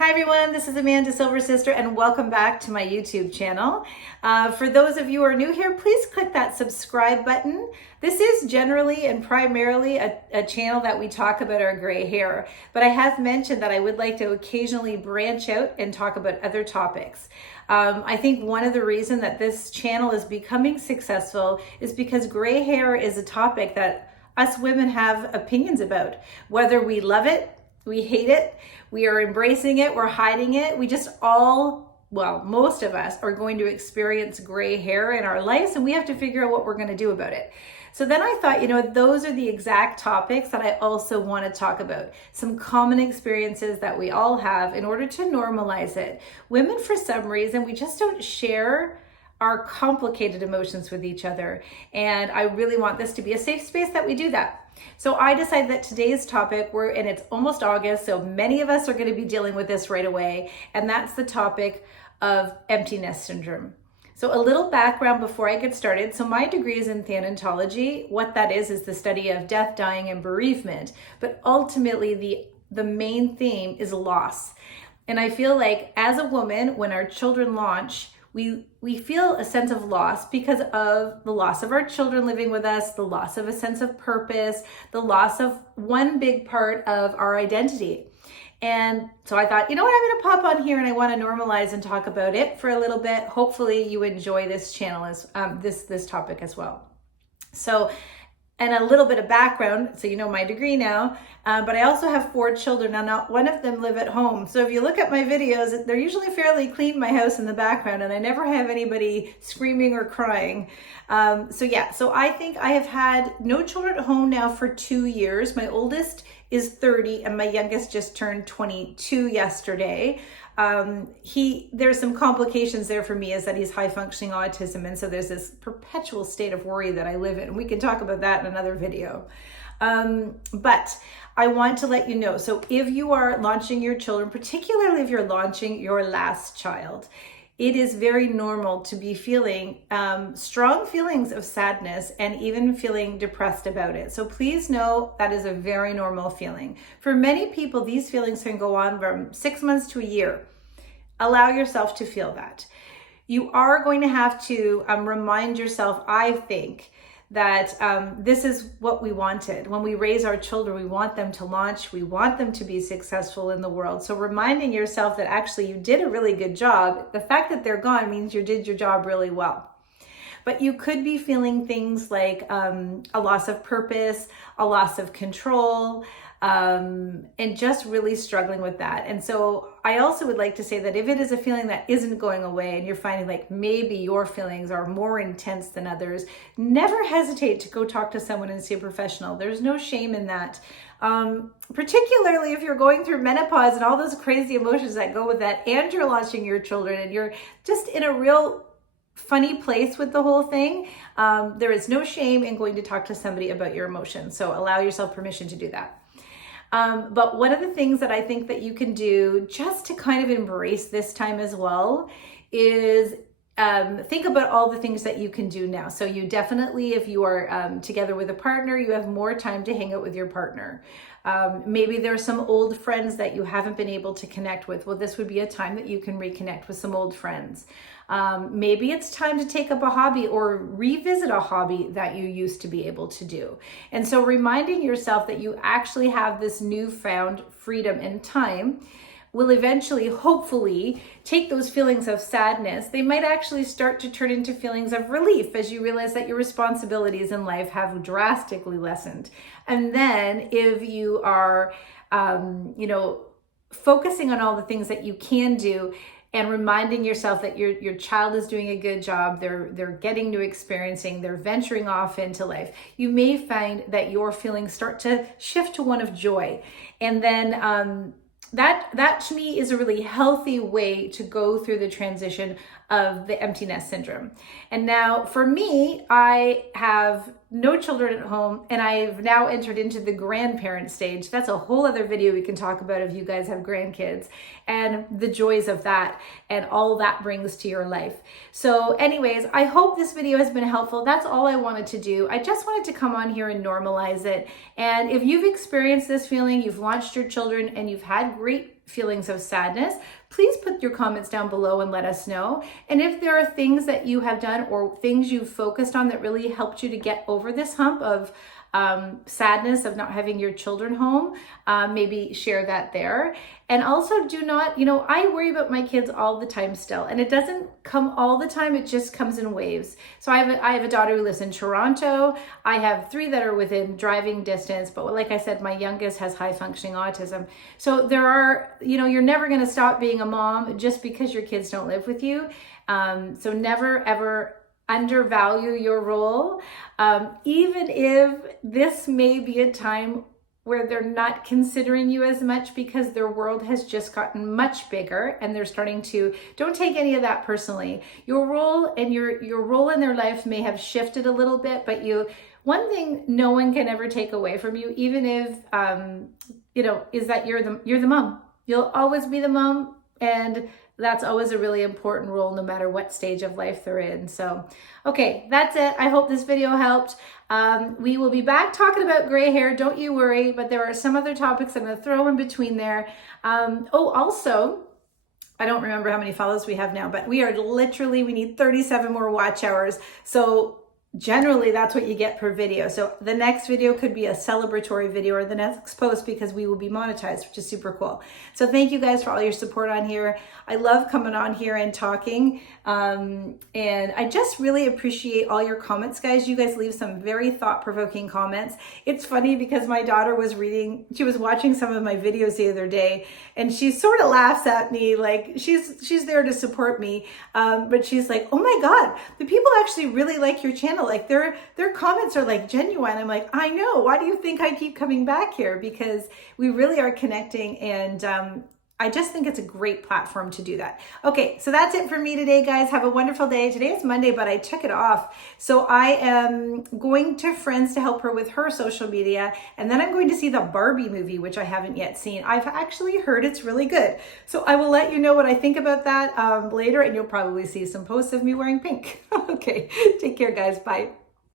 Hi everyone, this is Amanda Silver Sister and welcome back to my YouTube channel. For those of you who are new here, please click that subscribe button. This is generally and primarily a channel that we talk about our gray hair, but I have mentioned that I would like to occasionally branch out and talk about other topics. I think one of the reasons that this channel is becoming successful is because gray hair is a topic that us women have opinions about, whether we love it, we hate it, we are embracing it, we're hiding it. We just all, well, most of us are going to experience gray hair in our lives and we have to figure out what we're going to do about it. So then I thought, those are the exact topics that I also want to talk about. Some common experiences that we all have in order to normalize it. Women, for some reason, we just don't share our complicated emotions with each other. And I really want this to be a safe space that we do that. So I decided that today's topic, and it's almost August, so many of us are going to be dealing with this right away, and that's the topic of empty nest syndrome. So a little background before I get started. So my degree is in thanatology. What that is the study of death, dying, and bereavement. But ultimately, the main theme is loss. And I feel like as a woman, when our children launch, we feel a sense of loss because of the loss of our children living with us, the loss of a sense of purpose, the loss of one big part of our identity. And so I thought, I'm going to pop on here and I want to normalize and talk about it for a little bit. Hopefully you enjoy this channel as this topic as well. So, and a little bit of background, so you know my degree now, but I also have 4 children, and not one of them live at home. So if you look at my videos, they're usually fairly clean, my house in the background, and I never have anybody screaming or crying. So I think I have had no children at home now for 2 years. My oldest is 30 and my youngest just turned 22 yesterday. There's some complications there for me, is that he's high functioning autism. And so there's this perpetual state of worry that I live in. We can talk about that in another video. But I want to let you know, so if you are launching your children, particularly if you're launching your last child, it is very normal to be feeling strong feelings of sadness and even feeling depressed about it. So please know that is a very normal feeling. For many people, these feelings can go on from 6 months to a year. Allow yourself to feel that. You are going to have to remind yourself, I think, that this is what we wanted. When we raise our children, we want them to launch, we want them to be successful in the world. So reminding yourself that actually you did a really good job, the fact that they're gone means you did your job really well. But you could be feeling things like a loss of purpose, a loss of control, and just really struggling with that. And so I also would like to say that if it is a feeling that isn't going away and you're finding like maybe your feelings are more intense than others, never hesitate to go talk to someone and see a professional. There's no shame in that. Particularly if you're going through menopause and all those crazy emotions that go with that, and you're launching your children and you're just in a real funny place with the whole thing. There is no shame in going to talk to somebody about your emotions. So allow yourself permission to do that. But one of the things that I think that you can do just to kind of embrace this time as well is think about all the things that you can do now. So you definitely, if you are together with a partner, you have more time to hang out with your partner. Maybe there's some old friends that you haven't been able to connect with. Well, this would be a time that you can reconnect with some old friends. Maybe it's time to take up a hobby or revisit a hobby that you used to be able to do. And so reminding yourself that you actually have this newfound freedom and time will eventually, hopefully, take those feelings of sadness. They might actually start to turn into feelings of relief as you realize that your responsibilities in life have drastically lessened. And then if you are, focusing on all the things that you can do, and reminding yourself that your child is doing a good job, they're getting new experiencing, they're venturing off into life, you may find that your feelings start to shift to one of joy. And then that to me is a really healthy way to go through the transition of the empty nest syndrome. And now for me, I have no children at home and I've now entered into the grandparent stage. That's a whole other video we can talk about if you guys have grandkids and the joys of that and all that brings to your life. So anyways, I hope this video has been helpful. That's all I wanted to do. I just wanted to come on here and normalize it. And if you've experienced this feeling, you've launched your children and you've had great feelings of sadness, please put your comments down below and let us know. And if there are things that you have done or things you've focused on that really helped you to get over this hump of sadness of not having your children home, maybe share that there. And also do not, I worry about my kids all the time still, and it doesn't come all the time, it just comes in waves. So I have a daughter who lives in Toronto. I have 3 that are within driving distance, but like I said, my youngest has high functioning autism. So there are, you're never going to stop being a mom just because your kids don't live with you. So never ever undervalue your role, even if this may be a time where they're not considering you as much because their world has just gotten much bigger and they're starting to, don't take any of that personally. Your role and your role in their life may have shifted a little bit, but one thing no one can ever take away from you, even if, is that you're the mom. You'll always be the mom, and that's always a really important role no matter what stage of life they're in. So, okay, that's it. I hope this video helped. We will be back talking about gray hair, don't you worry, but there are some other topics I'm going to throw in between there. Also, I don't remember how many follows we have now, but we need 37 more watch hours. So generally that's what you get per video. So the next video could be a celebratory video, or the next post, because we will be monetized, which is super cool. So thank you guys for all your support on here. I love coming on here and talking. And I just really appreciate all your comments, guys. You guys leave some very thought-provoking comments. It's funny because my daughter she was watching some of my videos the other day, and she sort of laughs at me, like she's there to support me. But she's like, oh my God, the people actually really like your channel. Like their comments are like genuine. I'm like, I know. Why do you think I keep coming back here? Because we really are connecting, and I just think it's a great platform to do that. Okay, so that's it for me today, guys. Have a wonderful day. Today is Monday, but I took it off. So I am going to Friends to help her with her social media, and then I'm going to see the Barbie movie, which I haven't yet seen. I've actually heard it's really good. So I will let you know what I think about that later, and you'll probably see some posts of me wearing pink. Okay, take care, guys. Bye.